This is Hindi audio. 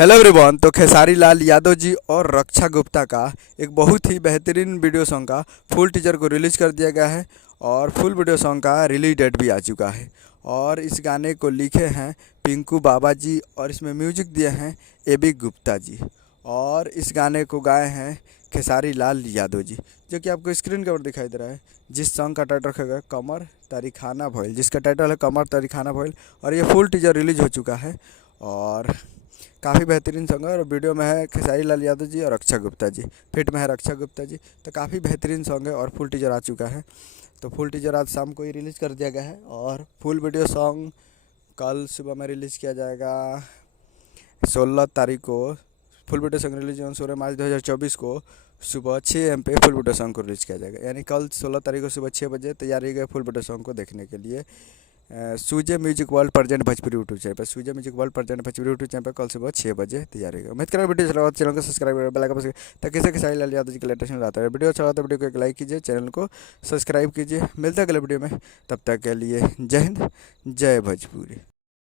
Hello everyone. तो खेसारी लाल यादव जी और रक्षा गुप्ता का एक बहुत ही बेहतरीन वीडियो सॉन्ग का फुल टीजर को रिलीज़ कर दिया गया है और फुल वीडियो सॉन्ग का रिलीज डेट भी आ चुका है। और इस गाने को लिखे हैं पिंकू बाबा जी और इसमें म्यूजिक दिए हैं ए बी गुप्ता जी। और इस गाने को गाए हैं खेसारी लाल यादव जी, जो कि आपको स्क्रीन के ऊपर दिखाई दे रहा है। जिस सॉन्ग का टाइटल रखा गया कमर तारीखाना भइल, जिसका टाइटल है कमर तारीखाना भइल। और ये फुल टीजर रिलीज हो चुका है और काफ़ी बेहतरीन सॉन्ग है। और वीडियो में है खेसारी लाल यादव जी और रक्षा गुप्ता जी, फिट में है रक्षा गुप्ता जी। तो काफ़ी बेहतरीन सॉन्ग है और फुल टीजर आ चुका है। तो फुल टीजर आज शाम को ही रिलीज़ कर दिया गया है और फुल वीडियो सॉन्ग कल सुबह में रिलीज़ किया जाएगा 16 तारीख को। फुल वीडियो सॉन्ग रिलीज 16 मार्च 2024 को सुबह 6 AM पे फुल वीडियो सॉन्ग को रिलीज़ किया जाएगा। यानी कल 16 तारीख को सुबह 6 बजे तैयार रहिएगा फुल वीडियो सॉन्ग को देखने के लिए। सूजे music world present Bhojpuri YouTube channel पर, सूजे music world present Bhojpuri YouTube channel पर कल सुबह 6 बजे तैयार रहेगा। उम्मीद करें वीडियो चला चैनल को सब्सक्राइब करें, बेल आइकन ताकि से खेसारी लाल यादव जी का लेटेस्ट न्यूज़ आता है। वीडियो अच्छा तो वीडियो को एक लाइक कीजिए, चैनल को सब्सक्राइब कीजिए। मिलता है अगले वीडियो में, तब तक के लिए जय हिंद, जय भोजपुरी।